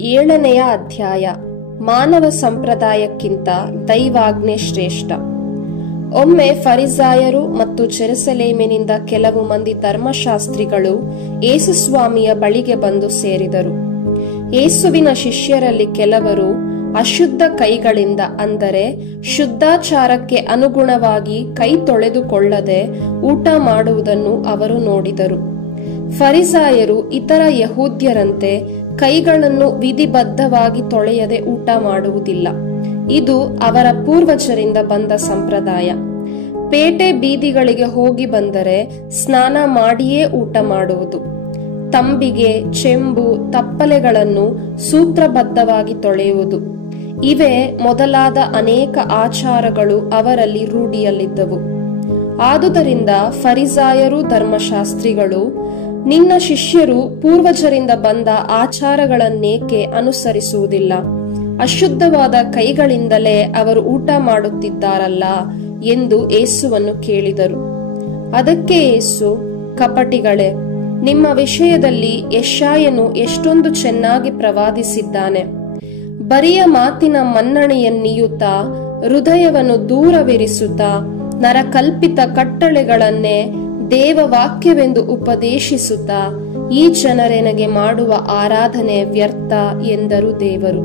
7ನೆಯ ಅಧ್ಯಾಯ. ಮಾನವ ಸಂಪ್ರದಾಯಕ್ಕಿಂತ ದೈವಾಜ್ಞೆ ಶ್ರೇಷ್ಠ. ಒಮ್ಮೆ ಫರಿಸಾಯರು ಮತ್ತು ಜೆರುಸಲೇಮಿನಿಂದ ಕೆಲವು ಮಂದಿ ಧರ್ಮಶಾಸ್ತ್ರಿಗಳು ಯೇಸುಸ್ವಾಮಿಯ ಬಳಿಗೆ ಬಂದು ಸೇರಿದರು. ಯೇಸುವಿನ ಶಿಷ್ಯರಲ್ಲಿ ಕೆಲವರು ಅಶುದ್ಧ ಕೈಗಳಿಂದ, ಅಂದರೆ ಶುದ್ಧಾಚಾರಕ್ಕೆ ಅನುಗುಣವಾಗಿ ಕೈ ತೊಳೆದುಕೊಳ್ಳದೆ ಊಟ ಮಾಡುವುದನ್ನು ಅವರು ನೋಡಿದರು. ಫರಿಸಾಯರು ಇತರ ಯಹೂದ್ಯರಂತೆ ಕೈಗಳನ್ನು ವಿಧಿಬದ್ಧವಾಗಿ ತೊಳೆಯದೆ ಊಟ ಮಾಡುವುದಿಲ್ಲ. ಇದು ಅವರ ಪೂರ್ವಜರಿಂದ ಬಂದ ಸಂಪ್ರದಾಯ. ಪೇಟೆ ಬೀದಿಗಳಿಗೆ ಹೋಗಿ ಬಂದರೆ ಸ್ನಾನ ಮಾಡಿಯೇ ಊಟ ಮಾಡುವುದು. ತಂಬಿಗೆ, ಚೆಂಬು, ತಪ್ಪಲೆಗಳನ್ನು ಸೂತ್ರಬದ್ಧವಾಗಿ ತೊಳೆಯುವುದು, ಇವೇ ಮೊದಲಾದ ಅನೇಕ ಆಚಾರಗಳು ಅವರಲ್ಲಿ ರೂಢಿಯಲ್ಲಿದ್ದವು. ಆದುದರಿಂದ ಫರಿಸಾಯರು ಧರ್ಮಶಾಸ್ತ್ರಿಗಳು, ನಿನ್ನ ಶಿಷ್ಯರು ಪೂರ್ವಜರಿಂದ ಬಂದ ಆಚಾರಗಳನ್ನೇಕೆ ಅನುಸರಿಸುವುದಿಲ್ಲ? ಅಶುದ್ಧವಾದ ಕೈಗಳಿಂದಲೇ ಅವರು ಊಟ ಮಾಡುತ್ತಿದ್ದಾರಲ್ಲ ಎಂದು ಯೇಸುವನ್ನು ಕೇಳಿದರು. ಅದಕ್ಕೆ ಯೇಸು, ಕಪಟಿಗಳೇ, ನಿಮ್ಮ ವಿಷಯದಲ್ಲಿ ಯೆಶಾಯನು ಎಷ್ಟೊಂದು ಚೆನ್ನಾಗಿ ಪ್ರವಾದಿಸಿದ್ದಾನೆ. ಬರಿಯ ಮಾತಿನ ಮನ್ನಣೆಯನ್ನೀಯುತ್ತಾ, ಹೃದಯವನ್ನು ದೂರವಿರಿಸುತ್ತಾ, ನರಕಲ್ಪಿತ ಕಟ್ಟಳೆಗಳನ್ನೇ ದೇವವಾಕ್ಯವೆಂದು ಉಪದೇಶಿಸುತ್ತಾ, ಈ ಜನರೆನಗೆ ಮಾಡುವ ಆರಾಧನೆ ವ್ಯರ್ಥ ಎಂದರು ದೇವರು.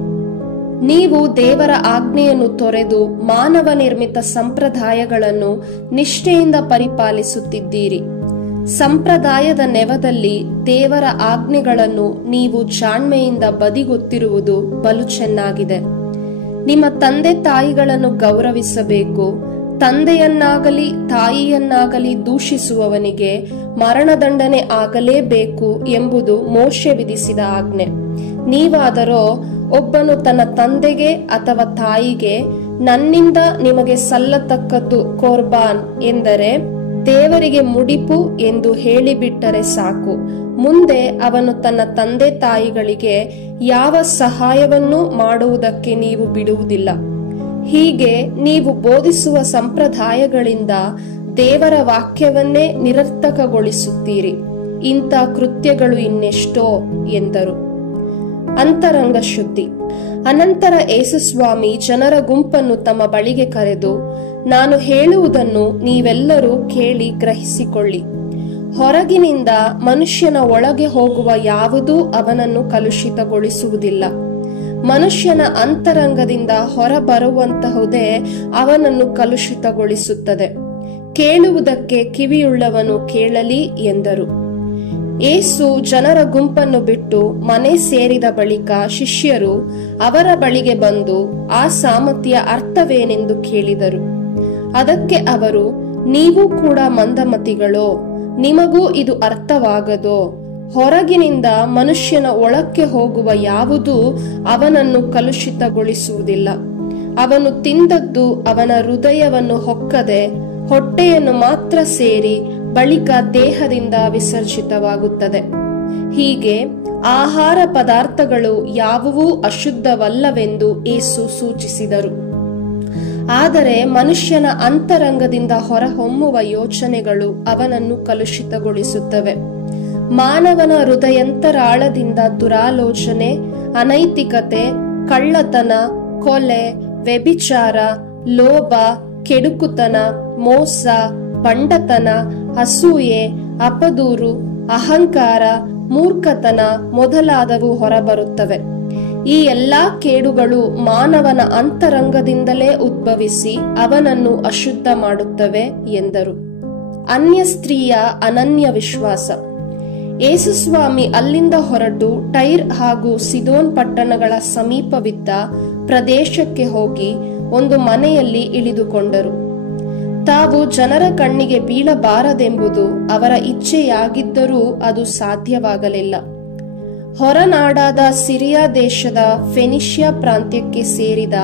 ನೀವು ದೇವರ ಆಜ್ಞೆಯನ್ನು ತೊರೆದು ಮಾನವ ನಿರ್ಮಿತ ಸಂಪ್ರದಾಯಗಳನ್ನು ನಿಷ್ಠೆಯಿಂದ ಪರಿಪಾಲಿಸುತ್ತಿದ್ದೀರಿ. ಸಂಪ್ರದಾಯದ ನೆವದಲ್ಲಿ ದೇವರ ಆಜ್ಞೆಗಳನ್ನು ನೀವು ಜಾಣ್ಮೆಯಿಂದ ಬದಿಗೊತ್ತಿರುವುದು ಬಲು ಚೆನ್ನಾಗಿದೆ. ನಿಮ್ಮ ತಂದೆ ತಾಯಿಗಳನ್ನು ಗೌರವಿಸಬೇಕು. ತಂದೆಯನ್ನಾಗಲಿ ತಾಯಿಯನ್ನಾಗಲಿ ದೂಷಿಸುವವನಿಗೆ ಮರಣದಂಡನೆ ಆಗಲೇಬೇಕು ಎಂಬುದು ಮೋಶೆ ವಿಧಿಸಿದ ಆಜ್ಞೆ. ನೀವಾದರೋ ಒಬ್ಬನು ತನ್ನ ತಂದೆಗೆ ಅಥವಾ ತಾಯಿಗೆ, ನನ್ನಿಂದ ನಿಮಗೆ ಸಲ್ಲತಕ್ಕದ್ದು ಕೋರ್ಬಾನ್ ಎಂದರೆ ದೇವರಿಗೆ ಮುಡಿಪು ಎಂದು ಹೇಳಿಬಿಟ್ಟರೆ ಸಾಕು. ಮುಂದೆ ಅವನು ತನ್ನ ತಂದೆ ತಾಯಿಗಳಿಗೆ ಯಾವ ಸಹಾಯವನ್ನೂ ಮಾಡುವುದಕ್ಕೆ ನೀವು ಬಿಡುವುದಿಲ್ಲ. ಹೀಗೆ ನೀವು ಬೋಧಿಸುವ ಸಂಪ್ರದಾಯಗಳಿಂದ ದೇವರ ವಾಕ್ಯವನ್ನೇ ನಿರರ್ಥಕಗೊಳಿಸುತ್ತೀರಿ. ಇಂಥ ಕೃತ್ಯಗಳು ಇನ್ನೆಷ್ಟೋ ಎಂದರು. ಅಂತರಂಗ ಶುದ್ಧಿ. ಅನಂತರ ಯೇಸುಸ್ವಾಮಿ ಜನರ ಗುಂಪನ್ನು ತಮ್ಮ ಬಳಿಗೆ ಕರೆದು, ನಾನು ಹೇಳುವುದನ್ನು ನೀವೆಲ್ಲರೂ ಕೇಳಿ ಗ್ರಹಿಸಿಕೊಳ್ಳಿ. ಹೊರಗಿನಿಂದ ಮನುಷ್ಯನ ಒಳಗೆ ಹೋಗುವ ಯಾವುದೂ ಅವನನ್ನು ಕಲುಷಿತಗೊಳಿಸುವುದಿಲ್ಲ. ಮನುಷ್ಯನ ಅಂತರಂಗದಿಂದ ಹೊರಬರುವಂತಹುದೇ ಅವನನ್ನು ಕಲುಷಿತಗೊಳಿಸುತ್ತದೆ. ಕೇಳುವುದಕ್ಕೆ ಕಿವಿಯುಳ್ಳವನು ಕೇಳಲಿ ಎಂದರು. ಯೇಸು ಜನರ ಗುಂಪನ್ನು ಬಿಟ್ಟು ಮನೆ ಸೇರಿದ ಬಳಿಕ ಶಿಷ್ಯರು ಅವರ ಬಳಿಗೆ ಬಂದು ಆ ಸಾಮರ್ಥ್ಯ ಅರ್ಥವೇನೆಂದು ಕೇಳಿದರು. ಅದಕ್ಕೆ ಅವರು, ನೀವು ಕೂಡ ಮಂದಮತಿಗಳೋ? ನಿಮಗೂ ಇದು ಅರ್ಥವಾಗದೋ? ಹೊರಗಿನಿಂದ ಮನುಷ್ಯನ ಒಳಕ್ಕೆ ಹೋಗುವ ಯಾವುದೂ ಅವನನ್ನು ಕಲುಷಿತಗೊಳಿಸುವುದಿಲ್ಲ. ಅವನು ತಿಂದದ್ದು ಅವನ ಹೃದಯವನ್ನು ಹೊಕ್ಕದೆ ಹೊಟ್ಟೆಯನ್ನು ಮಾತ್ರ ಸೇರಿ ಬಳಿಕ ದೇಹದಿಂದ ವಿಸರ್ಜಿತವಾಗುತ್ತದೆ. ಹೀಗೆ ಆಹಾರ ಪದಾರ್ಥಗಳು ಯಾವುವೂ ಅಶುದ್ಧವಲ್ಲವೆಂದು ಯೇಸು ಸೂಚಿಸಿದರು. ಆದರೆ ಮನುಷ್ಯನ ಅಂತರಂಗದಿಂದ ಹೊರಹೊಮ್ಮುವ ಯೋಚನೆಗಳು ಅವನನ್ನು ಕಲುಷಿತಗೊಳಿಸುತ್ತವೆ. ಮಾನವನ ಹೃದಯಂತರಾಳದಿಂದ ದುರಾಲೋಚನೆ, ಅನೈತಿಕತೆ, ಕಳ್ಳತನ, ಕೊಲೆ, ವ್ಯಭಿಚಾರ, ಲೋಭ, ಕೆಡುಕುತನ, ಮೋಸ, ಬಂಡತನ, ಅಸೂಯೆ, ಅಪದೂರು, ಅಹಂಕಾರ, ಮೂರ್ಖತನ ಮೊದಲಾದವು ಹೊರಬರುತ್ತವೆ. ಈ ಎಲ್ಲಾ ಕೇಡುಗಳು ಮಾನವನ ಅಂತರಂಗದಿಂದಲೇ ಉದ್ಭವಿಸಿ ಅವನನ್ನು ಅಶುದ್ಧ ಮಾಡುತ್ತವೆ ಎಂದರು. ಅನ್ಯ ಸ್ತ್ರೀಯ ಅನನ್ಯ ವಿಶ್ವಾಸ. ಯೇಸುಸ್ವಾಮಿ ಅಲ್ಲಿಂದ ಹೊರಟು ಟೈರ್ ಹಾಗೂ ಸಿದೋನ್ ಪಟ್ಟಣಗಳ ಸಮೀಪವಿದ್ದ ಪ್ರದೇಶಕ್ಕೆ ಹೋಗಿ ಒಂದು ಮನೆಯಲ್ಲಿ ಇಳಿದುಕೊಂಡರು. ತಾವು ಜನರ ಕಣ್ಣಿಗೆ ಬೀಳಬಾರದೆಂಬುದು ಅವರ ಇಚ್ಛೆಯಾಗಿದ್ದರೂ ಅದು ಸಾಧ್ಯವಾಗಲಿಲ್ಲ. ಹೊರನಾಡಾದ ಸಿರಿಯಾ ದೇಶದ ಫೆನಿಷಿಯಾ ಪ್ರಾಂತ್ಯಕ್ಕೆ ಸೇರಿದ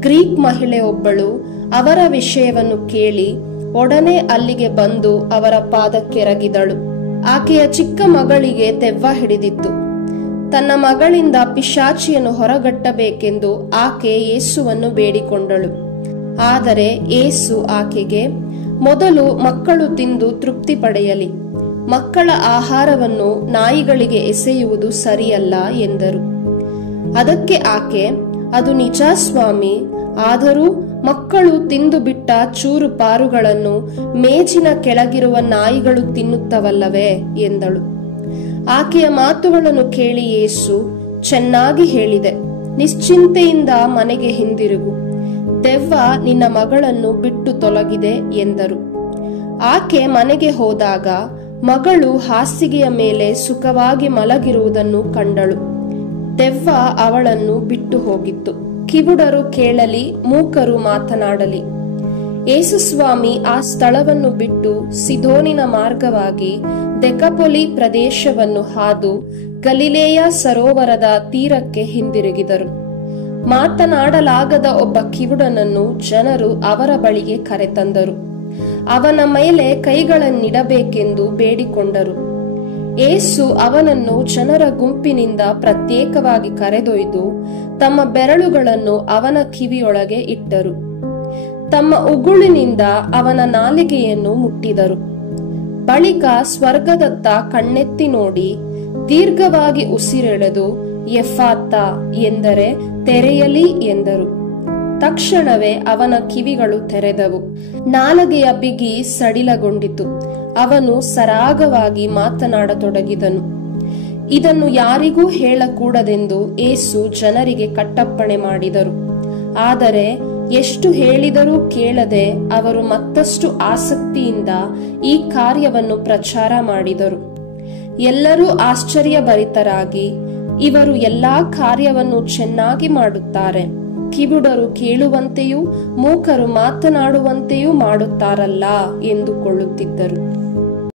ಗ್ರೀಕ್ ಮಹಿಳೆ ಒಬ್ಬಳು ಅವರ ವಿಷಯವನ್ನು ಕೇಳಿ ಒಡನೆ ಅಲ್ಲಿಗೆ ಬಂದು ಅವರ ಪಾದಕ್ಕೆರಗಿದಳು. ಆಕೆಯ ಚಿಕ್ಕ ಮಗಳಿಗೆ ದೆವ್ವ ಹಿಡಿದಿತ್ತು. ತನ್ನ ಮಗಳಿಂದ ಪಿಶಾಚಿಯನ್ನು ಹೊರಗಟ್ಟಬೇಕೆಂದು ಆಕೆ ಯೇಸುವನ್ನು ಬೇಡಿಕೊಂಡಳು. ಆದರೆ ಯೇಸು ಆಕೆಗೆ, ಮೊದಲು ಮಕ್ಕಳು ತಿಂದು ತೃಪ್ತಿ ಪಡೆಯಲಿ, ಮಕ್ಕಳ ಆಹಾರವನ್ನು ನಾಯಿಗಳಿಗೆ ಎಸೆಯುವುದು ಸರಿಯಲ್ಲ ಎಂದರು. ಅದಕ್ಕೆ ಆಕೆ, ಅದು ನಿಜ ಸ್ವಾಮಿ, ಆದರೂ ಮಕ್ಕಳು ತಿಂದು ಬಿಟ್ಟ ಚೂರು ಪಾರುಗಳನ್ನು ಮೇಜಿನ ಕೆಳಗಿರುವ ನಾಯಿಗಳು ತಿನ್ನುತ್ತವಲ್ಲವೇ ಎಂದಳು. ಆಕೆಯ ಮಾತುಗಳನ್ನು ಕೇಳಿ ಯೇಸು, ಚೆನ್ನಾಗಿ ಹೇಳಿದೆ, ನಿಶ್ಚಿಂತೆಯಿಂದ ಮನೆಗೆ ಹಿಂದಿರುಗು, ದೆವ್ವ ನಿನ್ನ ಮಗಳನ್ನು ಬಿಟ್ಟು ತೊಲಗಿದೆ ಎಂದರು. ಆಕೆ ಮನೆಗೆ ಹೋದಾಗ ಮಗಳು ಹಾಸಿಗೆಯ ಮೇಲೆ ಸುಖವಾಗಿ ಮಲಗಿರುವುದನ್ನು ಕಂಡಳು. ದೆವ್ವ ಅವಳನ್ನು ಬಿಟ್ಟು ಹೋಗಿತ್ತು. ಕಿವುಡರು ಕೇಳಲಿ, ಮೂಕರು ಮಾತನಾಡಲಿ. ಯೇಸುಸ್ವಾಮಿ ಆ ಸ್ಥಳವನ್ನು ಬಿಟ್ಟು ಸಿದೋನಿನ ಮಾರ್ಗವಾಗಿ ದೆಕಪೊಲಿ ಪ್ರದೇಶವನ್ನು ಹಾದು ಗಲಿಲೇಯ ಸರೋವರದ ತೀರಕ್ಕೆ ಹಿಂದಿರುಗಿದರು. ಮಾತನಾಡಲಾಗದ ಒಬ್ಬ ಕಿವುಡನನ್ನು ಜನರು ಅವರ ಬಳಿಗೆ ಕರೆತಂದರು. ಅವನ ಮೇಲೆ ಕೈಗಳನ್ನಿಡಬೇಕೆಂದು ಬೇಡಿಕೊಂಡರು. ಯೇಸು ಅವನನ್ನು ಜನರ ಗುಂಪಿನಿಂದ ಪ್ರತ್ಯೇಕವಾಗಿ ಕರೆದೊಯ್ದು ತಮ್ಮ ಬೆರಳುಗಳನ್ನು ಅವನ ಕಿವಿಯೊಳಗೆ ಇಟ್ಟರು. ತಮ್ಮ ಉಗುಳಿನಿಂದ ಅವನ ನಾಲಿಗೆಯನ್ನು ಮುಟ್ಟಿದರು. ಬಳಿಕ ಸ್ವರ್ಗದತ್ತ ಕಣ್ಣೆತ್ತಿ ನೋಡಿ ದೀರ್ಘವಾಗಿ ಉಸಿರೆಳೆದು ಎಫಾತ ಎಂದರೆ ತೆರೆಯಲಿ ಎಂದರು. ತಕ್ಷಣವೇ ಅವನ ಕಿವಿಗಳು ತೆರೆದವು. ನಾಲಿಗೆಯ ಬಿಗಿ ಸಡಿಲಗೊಂಡಿತು. ಅವನು ಸರಾಗವಾಗಿ ಮಾತನಾಡತೊಡಗಿದನು. ಇದನ್ನು ಯಾರಿಗೂ ಹೇಳಕೂಡದೆಂದು ಯೇಸು ಜನರಿಗೆ ಕಟ್ಟಪ್ಪಣೆ ಮಾಡಿದರು. ಆದರೆ ಎಷ್ಟು ಹೇಳಿದರೂ ಕೇಳದೆ ಅವರು ಮತ್ತಷ್ಟು ಆಸಕ್ತಿಯಿಂದ ಈ ಕಾರ್ಯವನ್ನು ಪ್ರಚಾರ ಮಾಡಿದರು. ಎಲ್ಲರೂ ಆಶ್ಚರ್ಯಭರಿತರಾಗಿ, ಇವರು ಎಲ್ಲಾ ಕಾರ್ಯವನ್ನು ಚೆನ್ನಾಗಿ ಮಾಡುತ್ತಾರೆ, ಕಿವುಡರು ಕೇಳುವಂತೆಯೂ ಮೂಕರು ಮಾತನಾಡುವಂತೆಯೂ ಮಾಡುತ್ತಾರಲ್ಲ ಎಂದುಕೊಳ್ಳುತ್ತಿದ್ದರು.